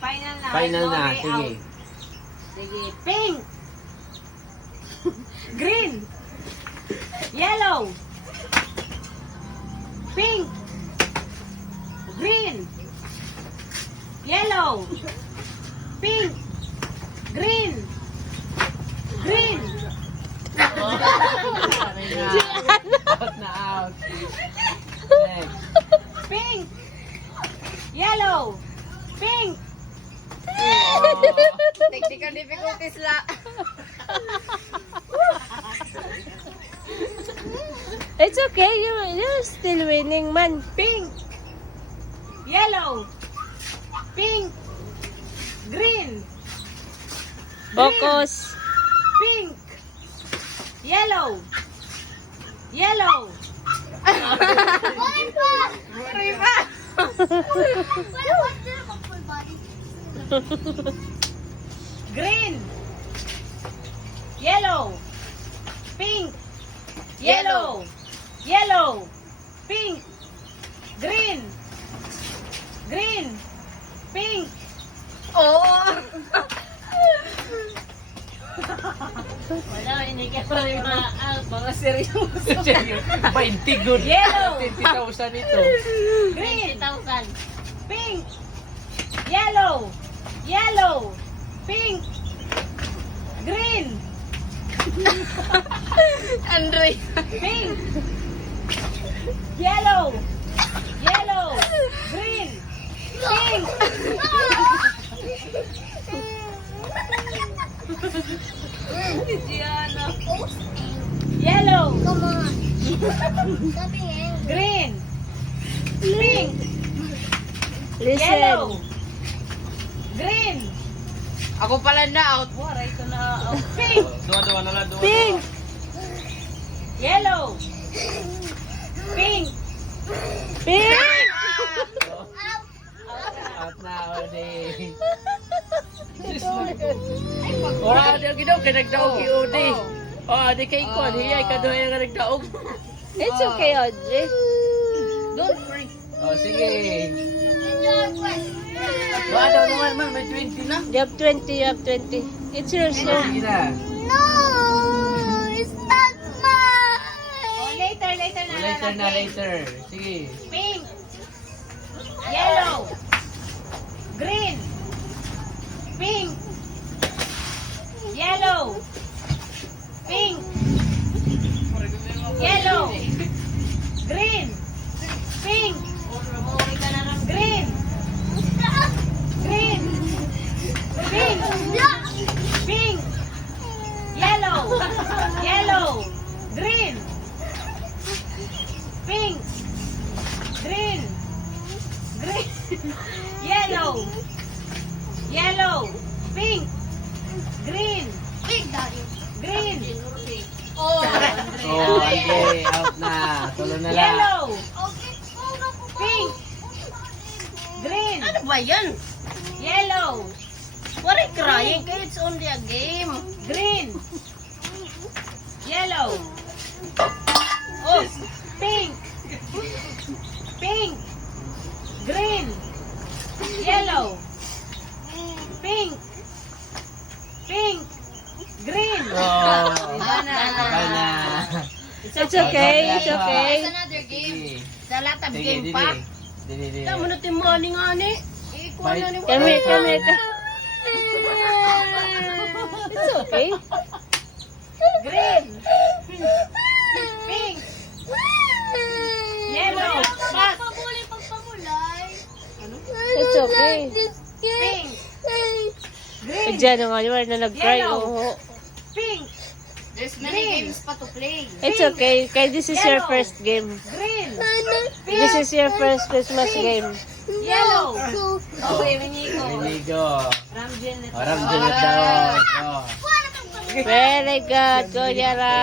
Final na. Final No na, way sige. out. Sige. Pink. Green. Yellow. Pink. Green. Yellow. Pink. Green. Green. Out na out. Next. Pink. Yellow. Pink. Technical difficulties la. It's okay, you're still winning, man. Pink. Yellow. Pink. Green. Focus. Pink. Yellow. Yellow. Green. Yellow. Pink. Yellow. Yellow. Pink. Green. Green. Pink. Oh! Wala, hindi ka pa rin mga seryoso. 20 good. Yellow. 20,000 ito. Green. 20,000. Pink. Yellow. Yellow. Pink. Green. Andre. Pink. Yellow. Yellow. Green. Pink. Diana. Yellow. Come on. Stop being angry. Green. Pink. Listen. Yellow. Green. Ako pala na out. Wala, ito na. Pink. Dua-dua na lang. Pink. Yellow. Pink. Pink. Out na, Odi. Ay, Ora, di ang ginaw, kanagdaog ki Odi. Oh, di kay Ikon, hiyay ka doon yung kanagdaog. It's okay, Audrey. don't worry. Oh, sige. Wala daw naman, man, may 20 na. You have 20, you have 20. It's yours, Oh, sir. sige na. No! It's not mine! Oh, later na. Later na, later. Sige. Pink. Yellow. Green. Pink. Yellow. Pink. Yellow. Green. Pink. Green. Green. Pink. Pink. Yellow. Yellow. Green. Pink. Green. Green. Yellow. Yellow. Pink. Green. Big daddy. Green. Oh! Oh, okay, out na. Tulo na lang. Yellow. Okay, hold on. Pink. Green. Ano ba yan? Yellow. What are you crying? It's only a game. Green. Yellow. Oh, pink. Pink. Green. Yellow. Pink. Pink. Green. Oh, Bana. bana. It's okay, it's It's okay. another game. Sige. Sa lahat of Sige, game dili. pa. Dili. Tama na timani nga ni. Ikuha na ni Come here, come here. It's okay. Green. Pink. Yellow. Pagpamulay. It's okay. Pink. Green. Diyan nga, you are na nag-cry. Yellow. Oh. Pink. There's many Green. games pa to play. It's okay. Kaya this is your Yellow. first game. Green. This is your first Christmas game. Yellow. Okay, Minigo. Minigo. Ramjen. Oh, Ramjan at daw. Oh. Very good, Kuya Ram.